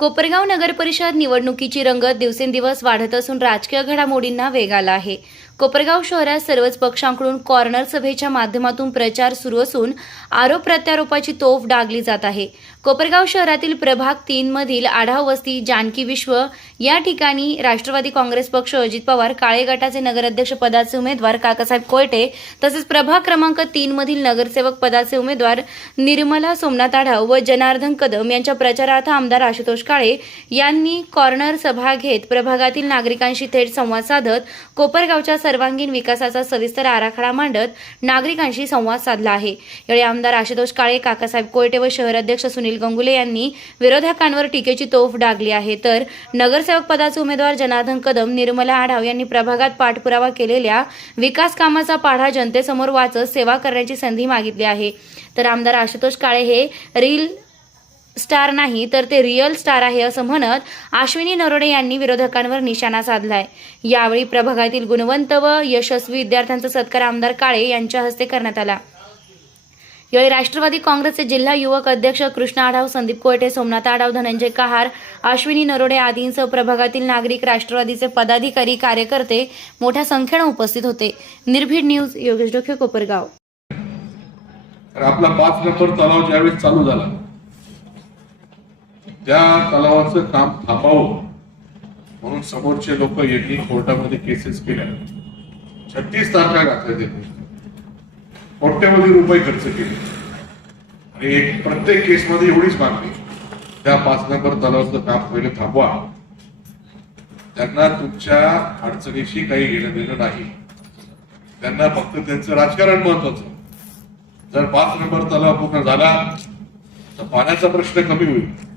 कोपरगाव नगर परिषद निवडणुकीची रंगत दिवसेंदिवस वाढत असून राजकीय घडामोडींना वेग आला आहे. कोपरगाव शहरात सर्वच पक्षांकडून कॉर्नर सभेच्या माध्यमातून प्रचार सुरू असून आरोप प्रत्यारोपाची तोफ डागली जात आहे. कोपरगाव शहरातील प्रभाग तीन मधील आढाव वस्ती जानकी विश्व या ठिकाणी राष्ट्रवादी काँग्रेस पक्ष अजित पवार काळे गटाचे नगराध्यक्ष पदाचे उमेदवार काकासाहेब कोयटे तसेच प्रभाग क्रमांक तीन मधील नगरसेवक पदाचे उमेदवार निर्मला सोमनाथ आढाव व जनार्दन कदम यांच्या प्रचारार्थ आमदार आशुतोष काळे यांनी कॉर्नर सभा घेत प्रभागातील नागरिकांशी थेट संवाद साधत कोपरगावच्या सर्वांगीण विकासाचा सविस्तर आराखडा मांडत नागरिकांशी संवाद साधला आहे. यावेळी आमदार आशुतोष काळे काकासाहेब कोयटे व शहर अध्यक्ष सुनील गंगुले यांनी विरोधकांवर टीकेची तोफ डागली आहे. तर नगरसेवक पदाचे उमेदवार जनार्दन कदम निर्मला आढाव यांनी प्रभागात पाठपुरावा केलेल्या विकास कामाचा पाढा जनतेसमोर वाचत सेवा करण्याची संधी मागितली आहे. तर आमदार आशुतोष काळे हे रील स्टार नाही तर ते रिअल स्टार आहे असं म्हणत अश्विनी नरोडे यांनी विरोधकांवर निशाणा साधलाय. यावेळी प्रभागातील गुणवंत व यशस्वी विद्यार्थ्यांचा सत्कार आमदार काळे यांच्या हस्ते करण्यात आला. यावेळी राष्ट्रवादी काँग्रेसचे जिल्हा युवक अध्यक्ष कृष्ण आढाव संदीप कोयटे सोमनाथ आढाव धनंजय कहार अश्विनी नरोडे आदींसह प्रभागातील नागरिक राष्ट्रवादीचे पदाधिकारी कार्यकर्ते मोठ्या संख्येनं उपस्थित होते. निर्भीड न्यूज योगेश डोखे कोपरगाव. आपला पाच नंबर तलाव ज्यावेळेस चालू झाला त्या तलावाचं काम थांबावं. म्हणून समोरचे लोक यांनी कोर्टामध्ये केसेस केल्या. छत्तीस तारखा घातल्या त्यांनी कोट्यामध्ये रुपये खर्च केले. आणि एक प्रत्येक केसमध्ये एवढीच मागणी. त्या पाच नंबर तलावाचं काम पहिले थांबवा. त्यांना तुमच्या अडचणीशी काही घेणं देणं नाही. त्यांना फक्त त्यांचं राजकारण महत्वाचं जर पाच नंबर तलाव पूर्ण झाला तर पाण्याचा प्रश्न कमी होईल.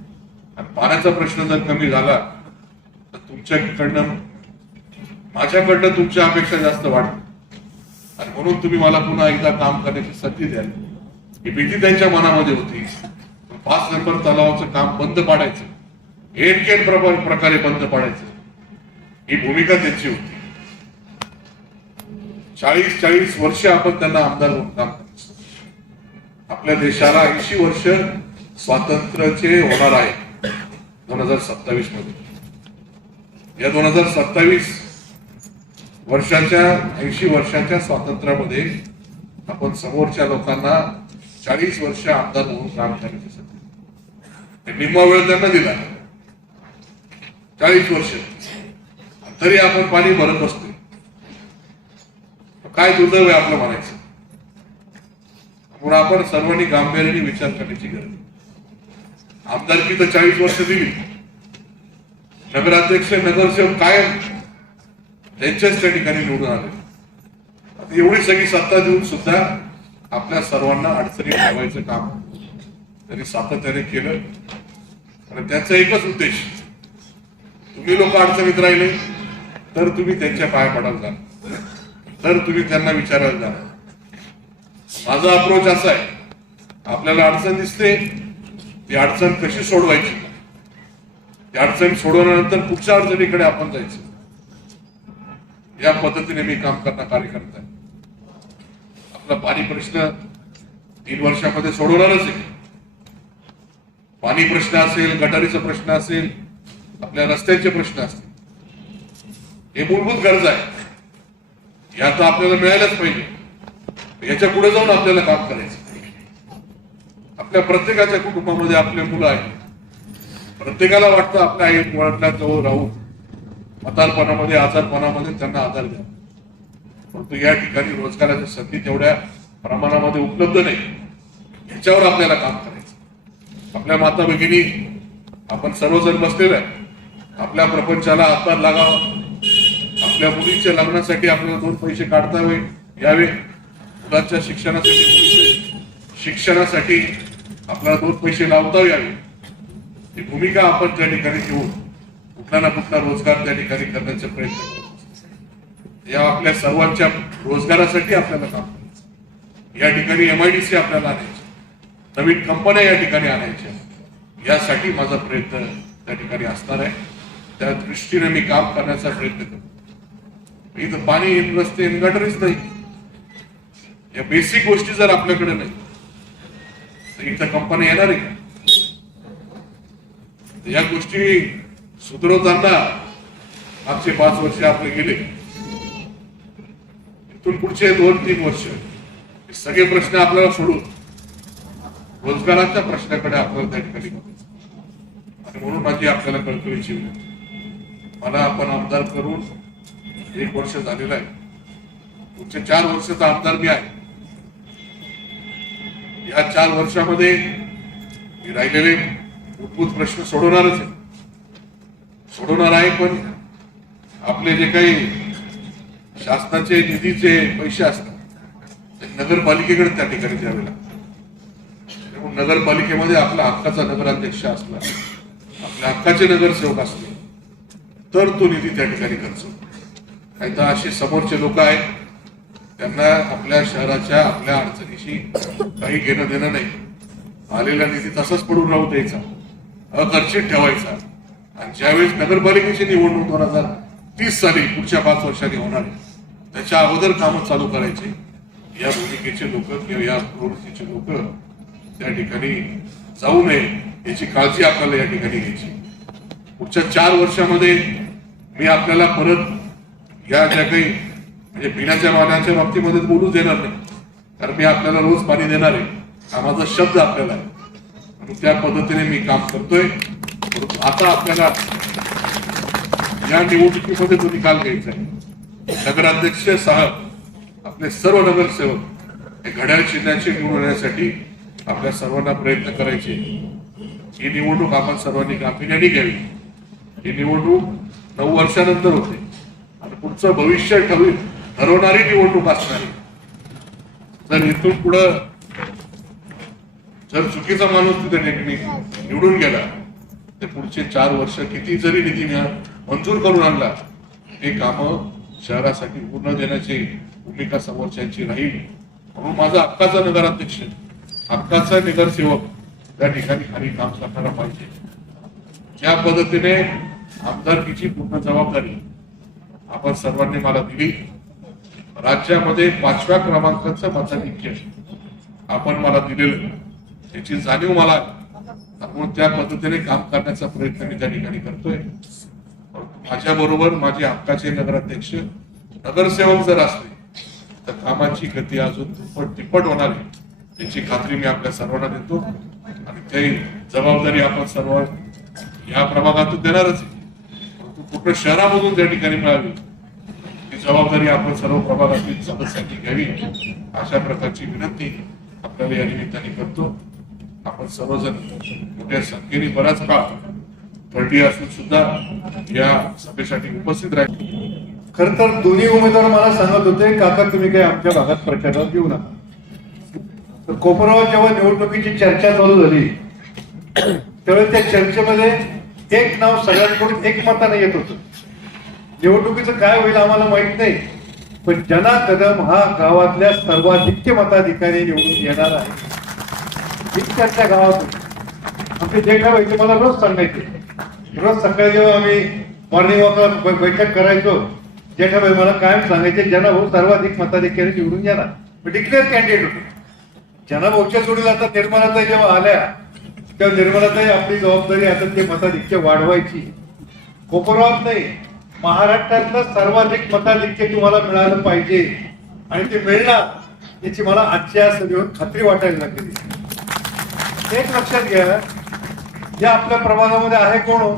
पाण्याचा प्रश्न जर कमी झाला तर तुमच्याकडनं माझ्याकडनं तुमच्या अपेक्षा जास्त वाढतील. आणि म्हणून तुम्ही मला पुन्हा एकदा काम करण्याची संधी द्याल. ही भीती त्यांच्या मनामध्ये होती. पाच नंबर तलावाचं काम बंद पाडायचं. हेडकेड प्रकारे बंद पाडायचं. ही भूमिका त्यांची होती. चाळीस चाळीस वर्ष आपण त्यांना आमदार म्हणून काम करायचं आपल्या देशाला ऐंशी वर्ष स्वातंत्र्याचे होणार आहे. दोन हजार सत्तावीसमध्ये या दोन हजार सत्तावीस वर्षाच्या ऐंशी वर्षाच्या स्वातंत्र्यामध्ये आपण समोरच्या लोकांना चाळीस वर्ष आमदार म्हणून काम करण्याची संधी निम्मा वेळ त्यांना दिला. चाळीस वर्ष. तरी आपण पाणी भरत असतोय काय दुर्दैव आहे आपलं म्हणायचं? म्हणून आपण सर्वांनी गांभीर्याने विचार करण्याची गरज आहे. आमदारकी तर चाळीस वर्ष दिली. नगराध्यक्ष नगरसेवक कायम त्यांच्याच त्या ठिकाणी निवडून आले. आता एवढी सगळी सत्ता देऊन सुद्धा आपल्या सर्वांना अडचणी ठेवायचं काम त्यांनी सातत्याने केलं. आणि त्याचा एकच उद्देश तुम्ही लोक अडचणीत राहिले तर तुम्ही त्यांच्या पाय पडाल जा. तर तुम्ही त्यांना विचारायला जाणार माझा अप्रोच असा आहे आपल्याला अडचण दिसते ती अडचण कशी सोडवायची? ती अडचण सोडवल्यानंतर पुढच्या अडचणीकडे आपण जायचं? या पद्धतीने मी काम करणं कार्यकर्ता आहे. आपला पाणी प्रश्न तीन वर्षामध्ये सोडवणारच आहे. पाणी प्रश्न असेल गटारीचा प्रश्न असेल आपल्या रस्त्यांचे प्रश्न असतील. हे मूलभूत गरज आहे. या तर आपल्याला मिळायलाच पाहिजे. याच्यापुढे जाऊन आपल्याला काम करायचं आपल्या प्रत्येकाच्या कुटुंबामध्ये आपले मुलं आहेत. प्रत्येकाला वाटतं आपल्या आई वडिलांच्या जवळ राहून म्हातारपणामध्ये आजारपणामध्ये त्यांना आधार द्या. परंतु या ठिकाणी रोजगाराच्या संधी तेवढ्या प्रमाणामध्ये उपलब्ध नाही. याच्यावर आपल्याला काम करायचं. आपल्या माता भगिनी आपण सर्वजण बसलेलं आहे आपल्या प्रपंचाला हातभार लागावा. आपल्या मुलींच्या लग्नासाठी आपल्याला दोन पैसे काढता यावे मुलांच्या शिक्षणासाठी मुलींच्या शिक्षणासाठी आपल्याला दोन पैसे लावता यावे. ही भूमिका आपण त्या ठिकाणी घेऊन कुठला ना कुठला रोजगार त्या ठिकाणी करण्याचा प्रयत्न करतो या आपल्या सर्वांच्या रोजगारासाठी आपल्याला काम करायचं. या ठिकाणी एमआयडीसी आपल्याला आणायची. नवीन कंपन्या या ठिकाणी आणायच्या. यासाठी माझा प्रयत्न त्या ठिकाणी असणार आहे. त्या दृष्टीने मी काम करण्याचा प्रयत्न करतो. इथं पाणी रस्ते गटरीच नाही. या बेसिक गोष्टी जर आपल्याकडे नाही इथं कंपन्या येणार आहे का? या गोष्टी सुधरवताना मागचे पाच वर्ष आपले गेले. इथून पुढचे दोन तीन वर्ष. हे सगळे प्रश्न आपल्याला सोडून रोजगाराच्या प्रश्नाकडे आपल्याला त्या ठिकाणी आणि म्हणून माझी आपल्याला कळकळीची मला आपण आमदार करून एक वर्ष झालेलं आहे. पुढचे चार वर्षाचा आमदार मी आहे या चार वर्षामध्ये राहिलेले मूलभूत प्रश्न सोडवणारच आहे सोडवणार आहे पण आपले जे काही शासनाचे निधीचे पैसे असतात ते नगरपालिकेकडे त्या ठिकाणी द्यावे लागतात नगरपालिकेमध्ये आपला हक्काचा नगराध्यक्ष असला आपल्या हक्काचे नगरसेवक असले तर तो निधी त्या ठिकाणी खर्च होतो. नाही तर असे समोरचे लोक आहेत त्यांना आपल्या शहराच्या आपल्या अडचणीशी काही घेणं देणं नाही. आलेला निधी तसाच पडून राहू द्यायचा. अकर्षित ठेवायचा. आणि ज्यावेळेस नगरपालिकेची निवडणूक दोन हजार तीस साली पुढच्या पाच वर्षांनी होणार त्याच्या अगोदर कामं चालू करायचे. या भूमिकेचे लोक किंवा या प्रवृत्तीचे लोक त्या ठिकाणी जाऊ नये याची काळजी आपल्याला या ठिकाणी घ्यायची. पुढच्या चार वर्षामध्ये मी आपल्याला परत या ज्या काही म्हणजे पिण्याच्या पाण्याच्या बाबतीमध्ये बोलूच देणार नाही. कारण मी आपल्याला रोज पाणी देणार आहे. हा माझा शब्द आपल्याला आहे. त्या पद्धतीने मी काम करतोय. परंतु आता आपल्याला या निवडणुकीमध्ये तो निकाल घ्यायचा आहे नगराध्यक्ष साहेब आपले सर्व नगरसेवक हे घड्याळ चिन्हाचे निवडून येण्यासाठी आपल्या सर्वांना प्रयत्न करायचे. ही निवडणूक आपण सर्वांनी गांभीर्याने घ्यावी. ही निवडणूक नऊ वर्षानंतर होते. आणि पुढचं भविष्य ठरवी ठरवणारी निवडणूक असणार. तर इथून पुढं जर चुकीचा माणूस तिथे ठिकाणी निवडून गेला तर पुढचे चार वर्ष किती जरी निधी मंजूर करून आणला हे काम शहरासाठी पूर्ण देण्याची भूमिका समोरच्यांची राहील. म्हणून माझा हक्काचा नगराध्यक्ष हक्काचा नगरसेवक त्या ठिकाणी खाली काम करणारा पाहिजे. ज्या पद्धतीने आमदारकीची पूर्ण जबाबदारी आपण सर्वांनी मला दिली. राज्यामध्ये पाचव्या क्रमांकाचं मताधिक्य आपण मला दिलेलं त्याची जाणीव मला आपण त्या पद्धतीने काम करण्याचा प्रयत्न मी त्या ठिकाणी करतोय. माझ्या बरोबर माझे हक्काचे नगराध्यक्ष नगरसेवक जर असले तर कामाची गती अजून दुप्पट तिप्पट होणार आहे. याची खात्री मी आपल्या सर्वांना देतो. आणि ते जबाबदारी आपण सर्व या प्रभागातून देणारच आहे. परंतु शहरामधून त्या ठिकाणी मिळावी जबाबदारी आपण सर्व प्रभागातील सदस्यांनी घ्यावी. अशा प्रकारची विनंती आपल्याला या निमित्ताने करतो. आपण सर्वजण मोठ्या संख्येने बराच काळ थर्टी असून सुद्धा या सभेसाठी उपस्थित राहिले. खर तर दोन्ही उमेदवार मला सांगत होते काका तुम्ही काही आमच्या भागात प्रचारात घेऊ नका. तर कोपरावर जेव्हा निवडणुकीची चर्चा चालू झाली त्यावेळेस त्या चर्चेमध्ये एक नाव सगळ्यांकडून एक मताने येत होतं. निवडणुकीचं काय होईल आम्हाला माहीत नाही. पण जना कदम हा गावातल्या सर्वाधिक मताधिकारी निवडून येणार आहे. इतक्या गावातून. आमचे जेठाबाई ते मला रोज सांगायचे. रोज सकाळी जेव्हा आम्ही मॉर्निंग वॉकला बैठक करायचो जेठाबाई मला कायम सांगायचे ज्यांना भाऊ सर्वाधिक मताधिकारी निवडून येणार. डिक्लेअर कॅन्डिडेट होते. ज्यांना भाऊच्या जोडीला आता निर्मलाताई जेव्हा आल्या तेव्हा निर्मलाताई आपली जबाबदारी आता ते मताधिक्य वाढवायची. कोपरगावात नाही. महाराष्ट्रातलं सर्वाधिक मताधिक्य तुम्हाला मिळालं पाहिजे आणि ते मिळणार याची मला आजच्या सभेवर खात्री वाटायला लागली. एक लक्षात घ्या या आपल्या प्रभागामध्ये आहे कोण हो?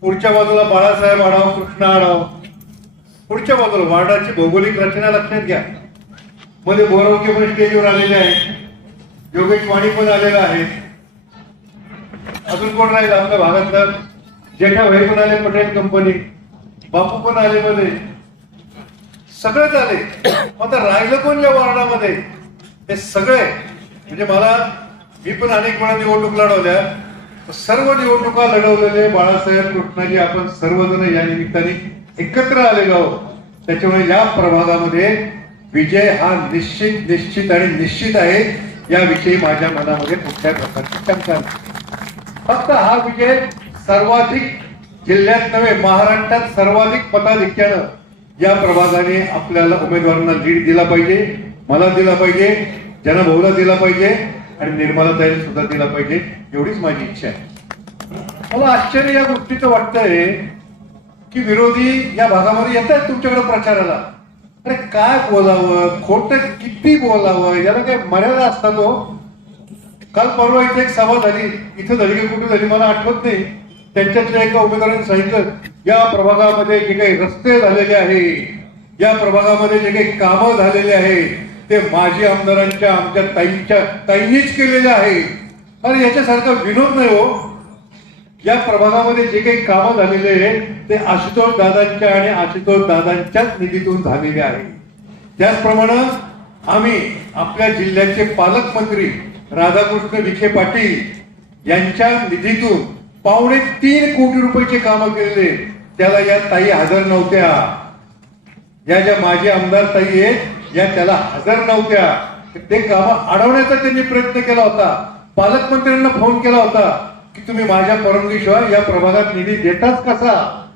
पुढच्या बाजूला बाळासाहेब आढाव कृष्णा आढाव. पुढच्या बाजूला वार्डाची भौगोलिक रचना लक्षात घ्या. मध्ये बोरवके पण स्टेजवर आलेले आहेत. योगेश वाणी पण आलेला आहे. अजून कोण राहील आपल्या भागातलं? जेठा भाई पण आले पटेल कंपनी बापू पण आले मध्ये. सगळेच आले आता राहिलं कोण या वार्डामध्ये? हे सगळे. म्हणजे मला मी पण अनेक वेळा निवडणूक लढवल्या. सर्व निवडणुका लढवलेले बाळासाहेब कृष्णाजी आपण सर्वजण या निमित्ताने एकत्र आलेलो आहोत. त्याच्यामुळे या प्रभागामध्ये विजय हा निश्चित निश्चित आणि निश्चित आहे. याविषयी माझ्या मनामध्ये कुठल्या प्रकारची शंका नाही फक्त हा विजय सर्वाधिक जिल्ह्यात नव्हे महाराष्ट्रात सर्वाधिक पदाधिक्यानं या प्रभागाने आपल्याला उमेदवारांना लीड दिला पाहिजे मला दिला पाहिजे जनभाऊला दिला पाहिजे आणि निर्मला सुद्धा दिला पाहिजे एवढीच माझी इच्छा आहे. मला आश्चर्य या गोष्टीचं वाटतंय की विरोधी या भागामध्ये येत आहेत तुमच्याकडे प्रचाराला. अरे काय बोलावं खोट किती बोलावं याला काही मर्यादा असतात हो काल परवा इथे एक सभा झाली इथं झाली की कुठे झाली मला आठवत नाही. त्यांच्यातल्या एका उमेदवाराने सांगितलं या प्रभागामध्ये जे काही रस्ते झालेले आहे या प्रभागामध्ये जे काही कामं झालेले आहे ते माजी आमदारांच्या आमच्या ताईंच्या ताईंनीच केलेले आहे अरे याच्यासारखा विनोद नाही हो. या प्रभागामध्ये जे काही कामं झालेले आहे ते आशुतोष दादांच्या आणि आशुतोष दादांच्याच निधीतून झालेले आहे त्याचप्रमाणे आम्ही आपल्या जिल्ह्याचे पालकमंत्री राधाकृष्ण विखे पाटील यांच्या निधीतून पावणे तीन कोटी रुपयाचे कामं केलेले. त्याला या ताई हजर नव्हत्या. या ज्या माजी आमदार ताई आहेत या त्याला हजर नव्हत्या. ते काम अडवण्याचा त्यांनी प्रयत्न केला होता. पालकमंत्र्यांना फोन केला होता की तुम्ही माझ्या परवानगीशिवाय या प्रभागात निधी देताच कसा?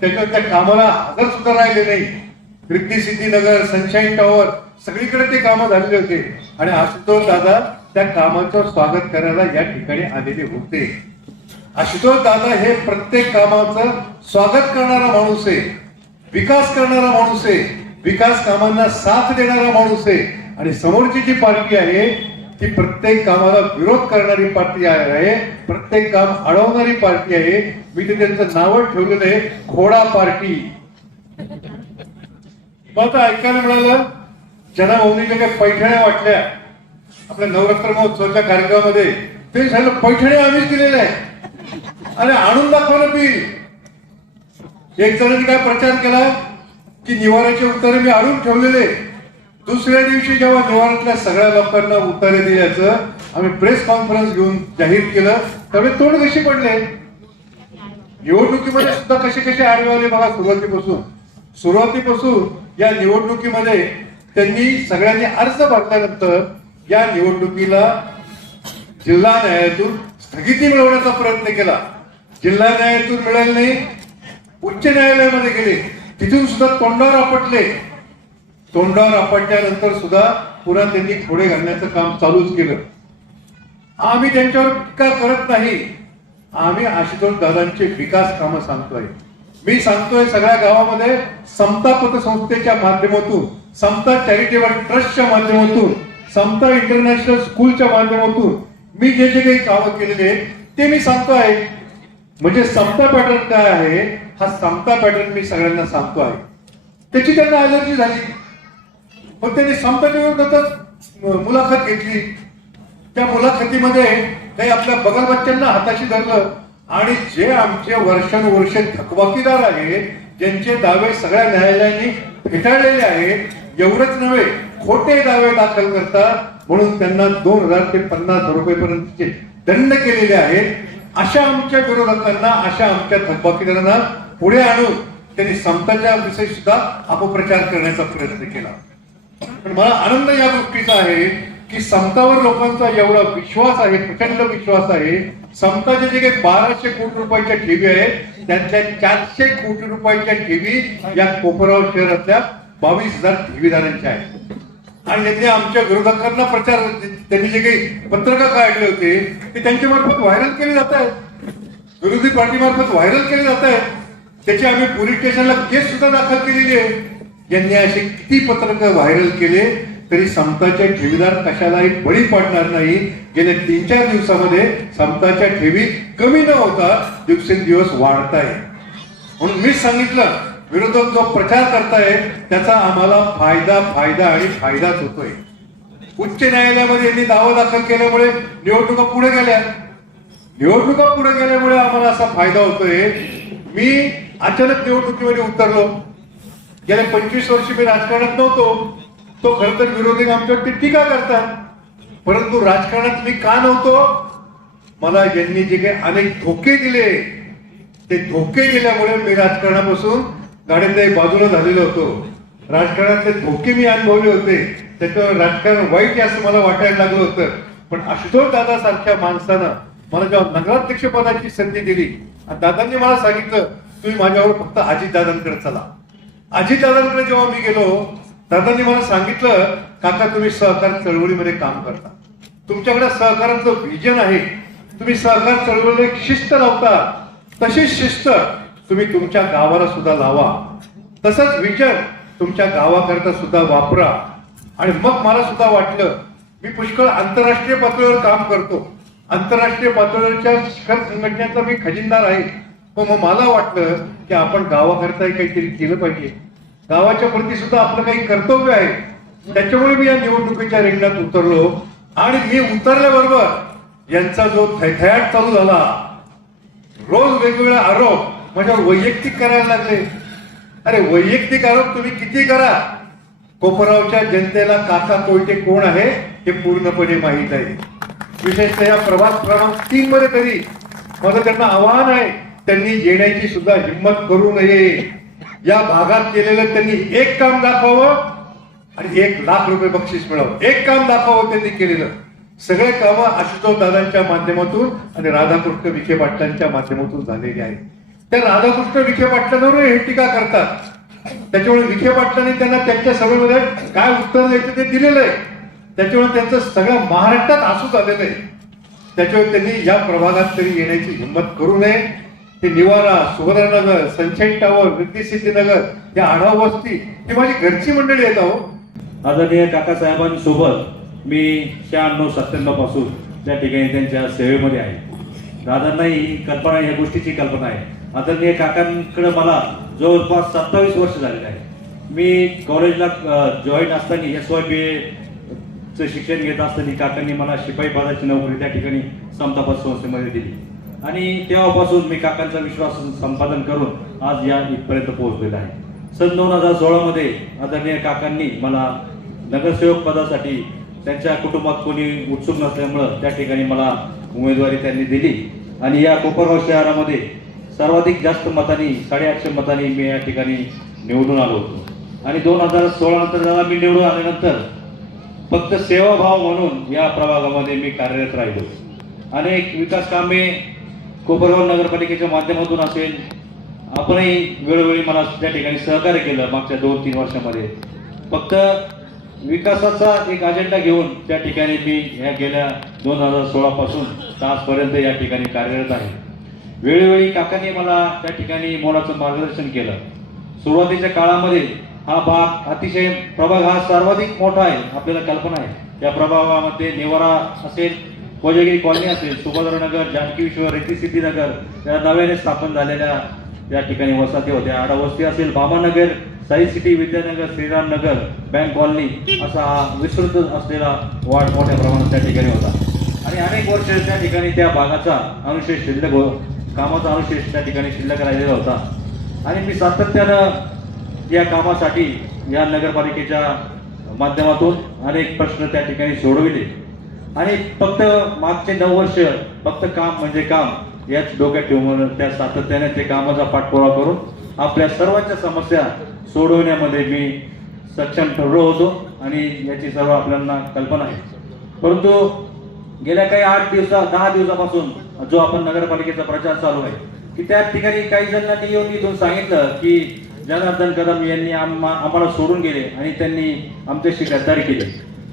त्याच्यावर त्या कामाला हजर सुद्धा राहिले नाही. रिद्धी सिद्धीनगर सनशाईन टॉवर सगळीकडे ते कामं झालेले होते. आणि आशुतोष दादा त्या कामाचं स्वागत करायला या ठिकाणी आलेले होते. आशुतोष दादा हे प्रत्येक कामाचं स्वागत करणारा माणूस आहे. विकास करणारा माणूस आहे. विकास कामांना साथ देणारा माणूस आहे. आणि समोरची जी पार्टी आहे ती प्रत्येक कामाला विरोध करणारी पार्टी आहे. प्रत्येक काम अडवणारी पार्टी आहे. मी ते त्यांचं नावच ठेवलेलं आहे खोडा पार्टी. मग आता ऐकायला मिळालं जनाभाऊनीच्या काही पैठण्या वाटल्या. आपल्या नवरात्र महोत्सवाच्या कार्यक्रमामध्ये. ते झालं पैठणे आम्हीच दिलेलं आहे. आणि आणून दाखवा मी एक जणांनी काय प्रचार केला? की निवाऱ्याचे उत्तरे मी आणून ठेवलेले. दुसऱ्या दिवशी जेव्हा निवाऱ्यातल्या सगळ्या लोकांना उत्तरे दिल्याचं आम्ही प्रेस कॉन्फरन्स घेऊन जाहीर केलं. त्यामुळे तोंड कशी पडले? निवडणुकीमध्ये सुद्धा कसे कसे आडवे आले बघा सुरुवातीपासून. सुरुवातीपासून या निवडणुकीमध्ये त्यांनी सगळ्यांनी अर्ज भरल्यानंतर या निवडणुकीला जिल्हा न्यायालयातून स्थगिती मिळवण्याचा प्रयत्न केला. जिल्हा न्यायालयातून मिळाले नाही उच्च न्यायालयामध्ये गेले. तिथून सुद्धा तोंडावर आपटले. तोंडावर आपटल्यानंतर सुद्धा पुन्हा त्यांनी खोडे घालण्याचं काम चालूच केलं. आम्ही त्यांच्यावर टीका करत नाही. आम्ही आशुतोष दादांचे विकास कामं सांगतोय. मी सांगतोय सगळ्या गावामध्ये समता पतसंस्थेच्या माध्यमातून समता चॅरिटेबल ट्रस्टच्या माध्यमातून समता इंटरनॅशनल स्कूलच्या माध्यमातून मी जे जे काही कामं केलेले आहेत ते मी सांगतो आहे म्हणजे समता पॅटर्न काय आहे? हा समता पॅटर्न मी सगळ्यांना सांगतो आहे. त्याची त्यांना अलर्जी झाली. पण त्यांनी समताच्या विरोधातच मुलाखत घेतली. त्या मुलाखतीमध्ये काही आपल्या बगल बच्च्यांना हाताशी धरलं. आणि जे आमचे वर्षानुवर्षे थकबाकीदार आहेत ज्यांचे दावे सगळ्या न्यायालयांनी फेटाळलेले आहेत एवढंच नव्हे खोटे दावे दाखल करतात. म्हणून त्यांना दोन हजार ते पन्नास रुपयेपर्यंतचे दंड केलेले आहेत. अशा आमच्या विरोधकांना अशा आमच्या थकबाकीदारांना पुढे आणून त्यांनी समताच्या विषयी सुद्धा अपप्रचार करण्याचा प्रयत्न केला. पण मला आनंद या गोष्टीचा आहे की समतावर लोकांचा एवढा विश्वास आहे प्रचंड विश्वास आहे. समताचे जे काही बाराशे कोटी रुपयाच्या ठेवी आहेत त्यातल्या चारशे कोटी रुपयाच्या ठेवी या कोपराव शहरातल्या बावीस हजार ठेवीदारांच्या आहेत. आणि त्यांनी आमच्या विरोधकांना प्रचार त्यांनी जे काही पत्रकं काढले होते ते त्यांच्या मार्फत व्हायरल केले जात आहेत. विरोधी पार्टीमार्फत व्हायरल केले जात आहेत. त्याची आम्ही पोलीस स्टेशनला केस सुद्धा दाखल केलेली आहे. यांनी असे किती पत्रकं व्हायरल केले तरी समताच्या ठेवीदार कशालाही बळी पडणार नाही. गेल्या तीन चार दिवसामध्ये समताच्या ठेवी कमी न होता दिवसेंदिवस वाढत आहे म्हणून मीच सांगितलं विरोधक जो प्रचार करताय त्याचा आम्हाला फायदा फायदा आणि फायदाच होतोय. उच्च न्यायालयामध्ये यांनी दावा दाखल केल्यामुळे निवडणुका पुढे गेल्या. निवडणुका पुढे गेल्यामुळे आम्हाला असा फायदा होतोय. मी अचानक निवडणुकीमध्ये उतरलो. गेल्या पंचवीस वर्ष मी राजकारणात नव्हतो. तो खर तर विरोधी आमच्यावरती टीका करतात. परंतु राजकारणात मी का नव्हतो? मला यांनी जे काही अनेक धोके दिले ते धोके दिल्यामुळे मी राजकारणापासून गाड्यांना बाजूला झालेलो होतो. राजकारणातले धोके मी अनुभवले होते. त्याच्यावर राजकारण वाईट असं मला वाटायला लागलं होतं. पण आशुतोष दादा सारख्या माणसानं मला जेव्हा नगराध्यक्ष पदाची संधी दिली आणि दादांनी मला सांगितलं तुम्ही माझ्यावर फक्त अजितदादांकडे चला. अजितदादांकडे जेव्हा मी गेलो दादांनी मला सांगितलं काका तुम्ही सहकार चळवळीमध्ये काम करता. तुमच्याकडे सहकाराचं विजन आहे. तुम्ही सहकार चळवळीला एक शिस्त लावता. तशीच शिस्त तुम्ही तुमच्या गावाला सुद्धा लावा. तसंच विजन तुमच्या गावाकरता सुद्धा वापरा. आणि मग मला सुद्धा वाटलं मी पुष्कळ आंतरराष्ट्रीय पातळीवर काम करतो. आंतरराष्ट्रीय पातळीवरच्या शिखर संघटनेचा मी खजिनदार आहे. पण मग मला वाटलं की आपण गावाकरताही काहीतरी केलं पाहिजे. गावाच्या प्रती सुद्धा आपलं काही कर्तव्य आहे. त्याच्यामुळे मी या निवडणुकीच्या रिंगणात उतरलो. आणि मी उतरल्याबरोबर यांचा जो थैथयाट चालू झाला रोज वेगवेगळे आरोप माझ्यावर वैयक्तिक करायला लागले. अरे वैयक्तिक आरोप तुम्ही किती करा? कोपरावच्या जनतेला काका कोयटे कोण आहे हे पूर्णपणे माहीत आहे. विशेषतः या प्रवास क्रमांक तीन मध्ये तरी. माझं त्यांना आव्हान आहे त्यांनी येण्याची सुद्धा हिंमत करू नये. या भागात केलेलं त्यांनी एक काम दाखवावं आणि एक लाख रुपये बक्षीस मिळावं. एक काम दाखवावं त्यांनी केलेलं. सगळे कामं आशुतोष दादांच्या माध्यमातून आणि राधाकृष्ण विखे पाटलांच्या माध्यमातून झालेली आहेत. त्या राधाकृष्ण विखे पाटलांवर हे टीका करतात. त्याच्यामुळे विखे पाटलांनी त्यांना त्यांच्या सभेमध्ये काय उत्तर द्यायचं ते दिलेलं आहे. त्याच्यामुळे त्यांचं सगळं महाराष्ट्रात आसू झालेलं आहे. त्याच्यामुळे त्यांनी या प्रभागात तरी येण्याची हिंमत करू नये. ते निवारा सुभद्रानगर सनशाईन टावर रिद्धिसिद्धीनगर या आढाव वस्ती ही माझी घरची मंडळी आहेत अहो. आदरणीय काकासाहेबांसोबत मी शहाण्णव सत्त्याण्णवपासून त्या ठिकाणी त्यांच्या सेवेमध्ये आहे. दादांनाही ही कल्पना या गोष्टीची कल्पना आहे. आदरणीय काकांकडे मला जवळपास सत्तावीस वर्ष झालेले आहे. मी कॉलेजला जॉईन असताना एस वाय बी एचं शिक्षण घेत असताना काकांनी मला शिपाई पदाची नोकरी त्या ठिकाणी समतापद संस्थेमध्ये दिली. आणि तेव्हापासून मी काकांचा विश्वास संपादन करून आज या इथपर्यंत पोहोचलेला आहे. सन दोन हजार सोळामध्ये आदरणीय काकांनी मला नगरसेवक पदासाठी त्यांच्या कुटुंबात कोणी उत्सुक नसल्यामुळं त्या ठिकाणी मला उमेदवारी त्यांनी दिली. आणि या कोपरगाव शहरामध्ये सर्वाधिक जास्त मतांनी साडेआठशे मतांनी मी या ठिकाणी निवडून आलो होतो. आणि दोन हजार सोळा नंतर जरा मी निवडून आल्यानंतर फक्त सेवाभाव म्हणून या प्रभागामध्ये मी कार्यरत राहिलो. अनेक विकास कामे कोपरगाव नगरपालिकेच्या माध्यमातून असेल आपणही वेळोवेळी मला त्या ठिकाणी सहकार्य केलं मागच्या दोन तीन वर्षामध्ये. फक्त विकासाचा एक अजेंडा घेऊन त्या ठिकाणी मी ह्या गेल्या दोन हजार सोळा पासून या ठिकाणी कार्यरत आहे. वेळोवेळी काकांनी मला त्या ठिकाणी मोलाचं मार्गदर्शन केलं. सुरुवातीच्या काळामध्ये हा भाग अतिशय प्रभाग हा सर्वाधिक मोठा आहे आपल्याला कल्पना आहे. त्या प्रभागामध्ये निवारा असेल कोजागिरी कॉलनी असेल सुभद्रनगर जानकी विश्व रेती सिद्धीनगर या नव्याने स्थापन झालेल्या या ठिकाणी वसाहती होत्या. आडावस्ती असेल Babanagar Sai city Vidyanagar Shriram Nagar bank colony असा हा विस्तृत असलेला वाढ मोठ्या प्रमाणात त्या ठिकाणी होता. आणि अनेक वर्ष त्या ठिकाणी त्या भागाचा अनुशेष शिल्लक हो कामाचा अनुशेष त्या ठिकाणी शिल्लक राहिलेला होता. आणि मी सातत्यानं या कामासाठी या नगरपालिकेच्या माध्यमातून अनेक प्रश्न त्या ठिकाणी सोडविले. आणि फक्त मागचे नऊ वर्ष फक्त काम म्हणजे काम याच डोक्यात ठेवून त्या सातत्याने ते कामाचा पाठपुरावा करून आपल्या सर्वांच्या समस्या सोडवण्यामध्ये मी सक्षम ठरलो होतो आणि याची सर्व आपल्याला कल्पना आहे. परंतु गेल्या काही आठ दिवसा दहा दिवसापासून जो आपण नगरपालिकेचा प्रचार चालू आहे की त्या ठिकाणी काही जणांनी येऊन इथून सांगितलं की जनार्दन कदम यांनी आम्हाला सोडून गेले आणि त्यांनी आमच्याशी गद्दारी केली.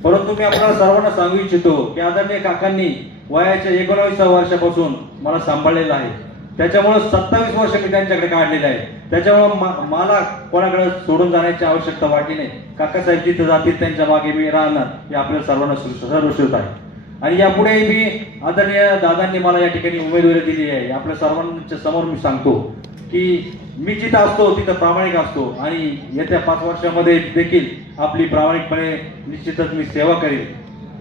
परंतु मी आपल्याला सर्वांना सांगू इच्छितो की आदरणीय काकांनी वयाच्या एकोणावीसा वर्षापासून मला सांभाळलेलं आहे. त्याच्यामुळं सत्तावीस वर्ष मी त्यांच्याकडे काढलेले आहे. त्याच्यामुळं मा- मला कोणाकडे सोडून जाण्याची आवश्यकता वाटली नाही. काकासाहेब जिथं जातील त्यांच्या मागे मी राहणार. हे आपल्या सर्वांना सर्वश्रुत आहे. आणि यापुढे मी आदरणीय दादांनी मला या ठिकाणी उमेदवारी दिली आहे. आपल्या सर्वांच्या समोर मी सांगतो की मी जिथं असतो तिथं प्रामाणिक असतो. आणि येत्या पाच वर्षामध्ये देखील आपली प्रामाणिकपणे निश्चितच मी सेवा करेन.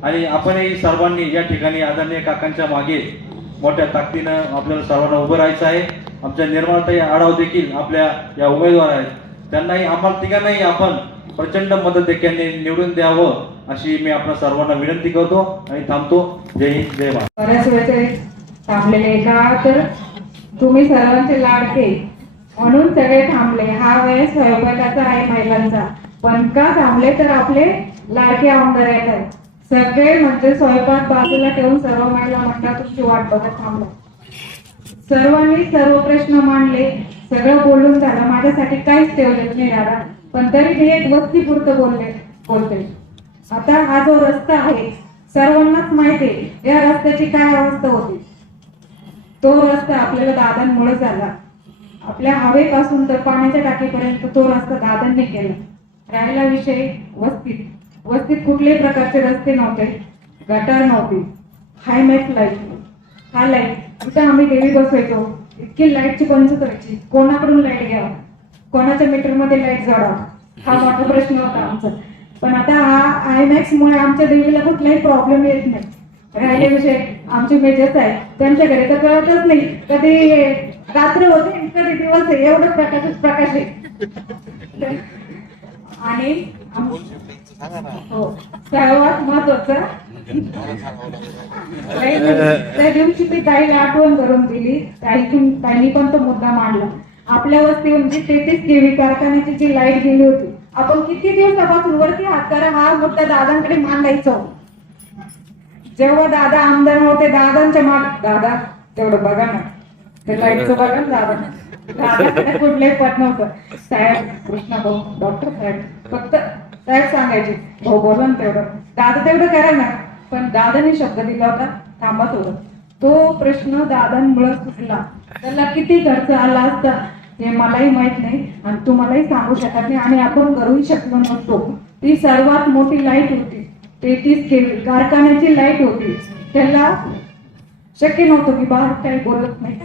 आणि आपणही सर्वांनी या ठिकाणी आदरणीय काकांच्या मागे मोठ्या ताकदीनं आपल्याला सर्वांना उभं राहायचं आहे. आमच्या निर्मळताई आढाव देखील आपल्या या उमेदवार आहेत. त्यांनाही आम्हाला तिघांनाही आपण प्रचंड मदत देखील निवडून द्यावं अशी मी आपल्या सर्वांना विनंती करतो आणि थांबतो. जय हिंद जय भारत. बऱ्याच वेळेस थांबलेले का तर तुम्ही सर्वांचे लाडके. म्हणून सगळे थांबले. हा वेळ स्वयंपाकाचा आहे महिलांचा. पण का थांबले तर आपले लाडके आमदार आहेत सगळे म्हणजे स्वयंपाक बाजूला ठेवून सर्व महिला म्हणतात तुमची वाट बघत थांबला. सर्वांनी सर्व प्रश्न मांडले. सगळं बोलून झालं. माझ्यासाठी काहीच ठेवलेच नाही दादा पण तरी हे एक वस्ती बोलले बोलते. आता हा जो रस्ता आहे सर्वांनाच माहिती आहे या रस्त्याची काय अवस्था होती? तो रस्ता आपल्याला दादांमुळे झाला. आपल्या हवेपासून तर पाण्याच्या टाकीपर्यंत तो रस्ता दादांनी केला. राहिला विषय वस्तीत. वस्तीत कुठल्याही प्रकारचे रस्ते नव्हते गटार नव्हती हायमॅक्स लाइट हा लाइट इथं आम्ही देवी बसवायचो इतकी लाईटची पंचत करायची कोणाकडून लाइट घ्यावा? कोणाच्या मीटरमध्ये लाइट जोडावा? हा मोठा प्रश्न होता आमचा. पण आता हा आयमॅक्स मुळे आमच्या देवीला कुठलाही प्रॉब्लेम येत नाही. राहिले विषय आमचे मेजर्स आहे त्यांच्या घरी तर कळतच नाही. कधी रात्र होते कधी दिवस आहे एवढं प्रकाश प्रकाश आहे. आणि हो. सर्वात महत्वाचं. त्या दिवशी ती ताईला आठवण करून दिली. ताई ताईने पण तो मुद्दा मांडला. आपल्या वस्ती म्हणजे तेहतीस केवी कारखान्याची जी लाइट गेली होती. आपण किती दिवसापासून वरती हात करा हा मुद्दा दादांकडे मांडायचा जेव्हा दादा आमदार होते दादांच्या माग दादा तेवढं बघा ना. ते लाईटचं बघा ना दादा. दादाकडे कुठलंही पद नव्हतं. साहेब कृष्णा भाऊ डॉक्टर साहेब फक्त साहेब सांगायचे? भाऊ बोला ना तेवढं. दादा तेवढं करा ना. पण दादाने शब्द दिला होता थांबत होता तो प्रश्न दादांमुळे सुटला. त्याला किती खर्च आला असता हे मलाही माहीत नाही आणि तुम्हालाही सांगू शकत नाही आणि आपण करूही शकलो नसतो. ती सर्वात मोठी लाइट होती. तेहतीस केवी कारखान्याची लाइट होती. त्याला शक्य नव्हतं की बाहेर काही बोलत नाही.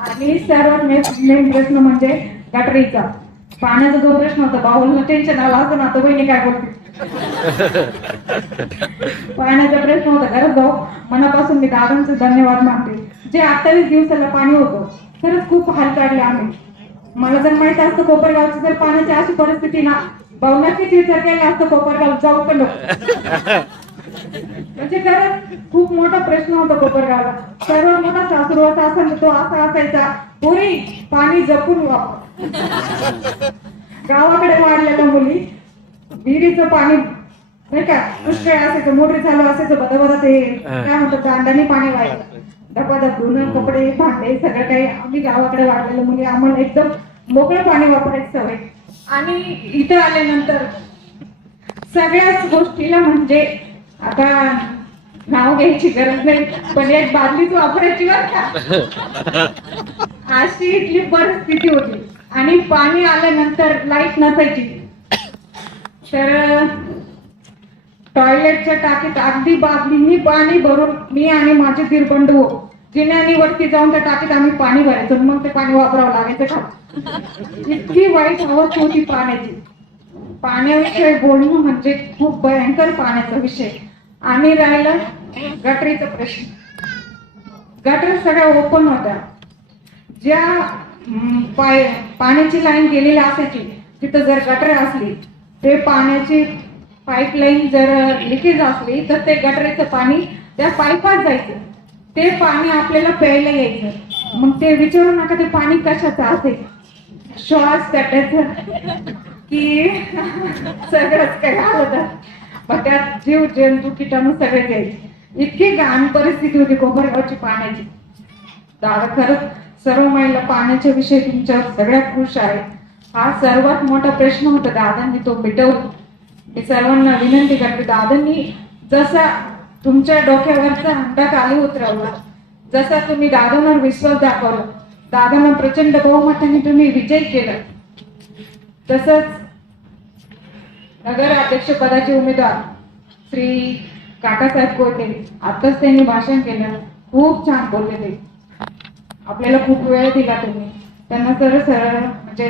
आणि सर्वात मेन प्रश्न म्हणजे गटरीचा पाण्याचा जो प्रश्न होता बाहुल टेन्शन आला असं ना तर बहिणी काय बोलते पाण्याचा प्रश्न होता खरंच भाऊ. मनापासून मी दादांचे धन्यवाद मानते. जे अठ्ठावीस दिवसाला पाणी होतं खरंच खूप हाल काढले आम्ही. मला जर माहीत असतं कोपरगावची जर पाण्याची अशी परिस्थिती ना भाऊ नक्कीच विचार केला असतं कोपरगाव जाऊ पण म्हणजे खरंच खूप मोठा प्रश्न होता कोपरगावला. सर्वात मोठा सासुरवास असेल तो असा असायचा. पुरी पाणी जपून वापर. गावाकडे वाढलेल्या मुली विहिरीचं पाणी नाही का दुष्काळ असायचं मोटरी चालू असायचं बदा बदा ते काय म्हणतात दांडाने पाणी व्हायचं धपाधप धुणं कपडे भांडे सगळं काही. आम्ही गावाकडे वाढलेल्या मुली आम्हाला एकदम मोकळं पाणी वापरायची सवय. आणि इथं आल्यानंतर सगळ्याच गोष्टीला म्हणजे आता नाव घ्यायची गरज नाही पण एक बादलीच वापरायची बर का. अशी इथली परिस्थिती होती. आणि पाणी आल्यानंतर लाइट नसायची. तर टॉयलेटच्या टाकीत अगदी बादलींनी पाणी भरून मी आणि माझे दीरबंधू जिन्यानी वरती जाऊन त्या टाकीत आम्ही पाणी भरायचो. मग ते पाणी वापरावं लागायचं का? इतकी वाईट अवस्था होती पाण्याची. पाण्याविषयी बोलणं म्हणजे खूप भयंकर पाण्याचा विषय. आणि राहिला गटरीचा प्रश्न. गटर सगळ्या ओपन होत्या. ज्या पाण्याची लाईन गेलेली असायची तिथं जर गटर असली ते पाण्याची पाईपलाईन जर लिकेज असली तर ते गटरीचं पाणी त्या पाईपात जायचं. ते पाणी आपल्याला प्यायला यायचं. मग ते विचारू नका ते पाणी कशाचं असेल श्वास काढायचं की सगळंच काय आलं मग त्यात जीव जंतू किटाणू सगळे घ्यायचे इतकी घाण परिस्थिती होती कोपरगावची पाण्याची. दादा खरंच सर्व महिला पाण्याच्या विषयी तुमच्या सगळ्या खुश आहेत. हा सर्वात मोठा प्रश्न होता दादांनी तो मिटवला मी सर्वांना विनंती करते दादांनी जसा तुमच्या डोक्यावरचा हंडा खाली उतरवला जसा तुम्ही दादांवर विश्वास दाखवला दादांना प्रचंड बहुमताने तुम्ही विजय केला. तसंच नगर अध्यक्ष पदाचे उमेदवार श्री काकासाहेब कोटे आताच त्यांनी भाषण केलं. खूप छान बोलले ते. आपल्याला खूप वेळ दिला तुम्ही. त्यांना सरळ सरळ म्हणजे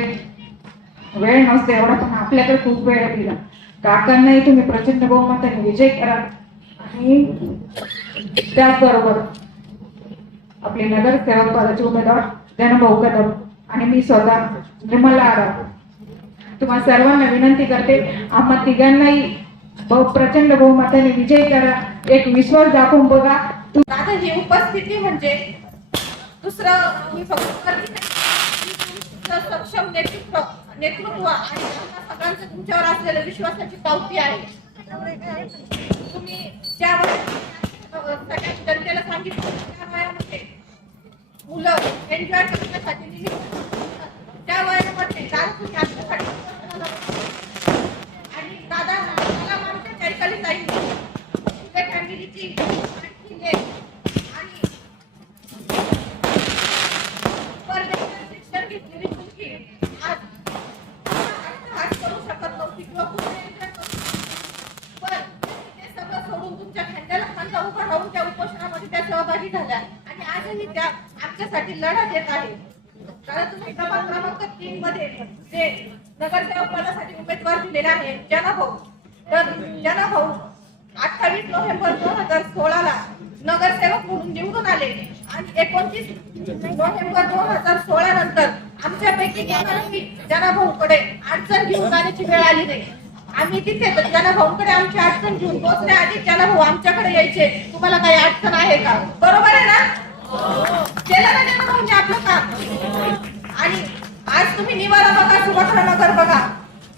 वेळ नसते एवढा पण आपल्याकडे खूप वेळ दिला. काकांनाही तुम्ही प्रचंड बहुमताने विजय करा. आणि त्याचबरोबर आपले नगरसेवक पदाचे उमेदवार जनभाऊ कदम आणि मी स्वतः निर्मला आडा तुम्हाला सर्वांना विनंती करते आम्हा तिघांनाही प्रचंड बहुमताने विजय करा. एक विश्वास दाखवून बघा. दादा आता ही उपस्थिती म्हणजे दुसरं मी फक्त सक्षम नेतृत्व नेतृत्व आणि सगळ्यांचं तुमच्यावर असलेल्या विश्वासाची पावती आहे. तुम्ही ज्या सगळ्या जनतेला सांगितलं त्या वयामध्ये मुलं एन्जॉय करण्यासाठी त्या वयात पडते आणि दादा मला माणसं सायकली जाईल तुझ्या आणि परदेशात शिक्षण आज करू शकत नव्हती किंवा पण ते सगळं सोडून तुमच्या खांद्याला खांदा उभा राहून त्या उपोषणामध्ये त्या सहभागी झाल्या. आणि आजही त्या आमच्यासाठी लढा देत आहे कारण तुम्ही प्रभाग क्रमांक तीन मध्ये जे नगरसेवक पदासाठी उमेदवार दिलेला आहे जनाभाऊ तर जनाभाऊ अठ्ठावीस नोव्हेंबर दोन हजार सोळाला नगरसेवक म्हणून निवडून आले आणि एकोणतीस नोव्हेंबर दोन हजार सोळा नंतर आमच्यापैकी कोणालाही जनाभाऊकडे अडचण घेऊन जाण्याची वेळ आली नाही. आम्ही तिथे जनाभाऊकडे आमची अडचण घेऊन पोहोचण्याआधी भाऊ आमच्याकडे यायचे तुम्हाला काही अडचण आहे का? बरोबर आहे ना? केलं ना जनाभाऊने आपलं काम आणि आज तुम्ही निवारा बघा सुभद्रा नगर बघा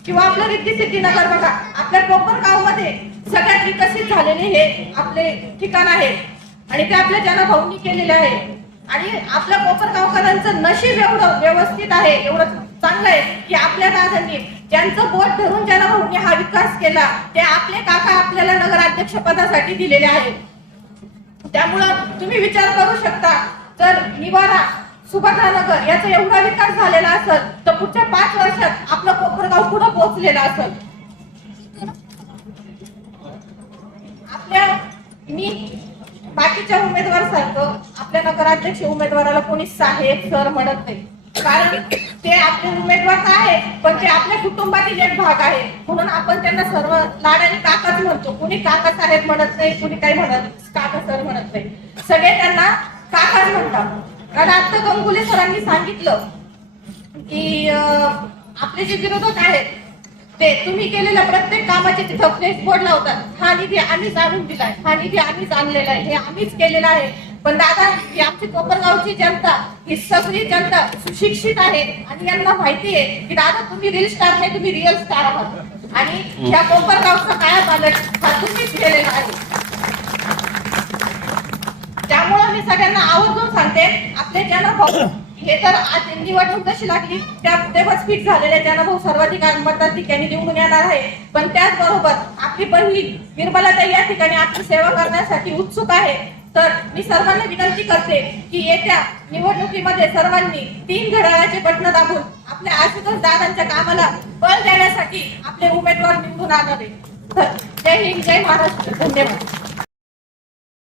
किंवा आपलं रिद्धी सिद्धी नगर बघा. आपल्या कोपरगाव गावमध्ये सगळ्यात विकसित झालेले हे आपले ठिकाण आहे. आणि ते आपल्या जनाभाऊंनी केलेले आहे. आणि आपल्या कोपरगावकरांचं नशीब एवढं व्यवस्थित आहे एवढं चांगलं आहे की आपल्या दादांनी ज्यांचं बोट धरून जनाभाऊंनी हा विकास केला ते आपले काका आपल्याला नगराध्यक्ष पदासाठी दिलेले आहेत. त्यामुळं तुम्ही विचार करू शकता. जर निवारा सुभद्रानगर याचा एवढा विकास झालेला असेल तर पुढच्या पाच वर्षात आपलं कोपरगाव कुठं पोहोचलेलं असेल? आपल्या मी बाकीच्या उमेदवार सारखं आपल्या नगराध्यक्ष उमेदवाराला कोणी साहेब सर म्हणत नाही. कारण ते आपले उमेदवार तर आहे पण ते आपल्या कुटुंबातील एक भाग आहे. म्हणून आपण त्यांना सर्व लाडाने काकाच म्हणतो. कुणी काका साहेब म्हणत नाही कुणी काही म्हणत काका सर म्हणत नाही. सगळे त्यांना काकाच म्हणतात. कारण आता गंगुले सरांनी सांगितलं की आपले जे विरोधक आहेत ते तुम्ही केलेल्या प्रत्येक कामाचे तिथं फ्लेक्स बोर्ड लावतात. हा निधी आम्हीच आणून दिलाय. हा निधी आम्हीच आणलेला आहे. हे आम्हीच केलेलं आहे. पण दादा ही आमची कोपरगावची जनता ही सगळी जनता सुशिक्षित आहे आणि यांना माहिती आहे की दादा तुम्ही रील स्टार नाही तुम्ही रिअल स्टार आहात. आणि ह्या कोपरगावचा काया पालट हा तुम्हीच केलेला आहे. त्यामुळे मी सगळ्यांना आवर्जून सांगते आपले जनाभाऊ हे तर आज निवडणूक जशी लागली त्या तेव्हाच फिक्स झालेले जनाभाऊ सर्वाधिक मतदार ठिकाणी निवडून येणार आहे. पण त्याचबरोबर आपली बहीण निर्मला या ठिकाणी आपली सेवा करण्यासाठी उत्सुक आहे. तर मी सर्वांना विनंती करते की येत्या निवडणुकीमध्ये सर्वांनी तीन घड्याळाचे बटन दाबून आपल्या आशुतोष दादांच्या कामाला बळ देण्यासाठी आपले उमेदवार निवडून आणावे. तर जय हिंद जय महाराष्ट्र. धन्यवाद.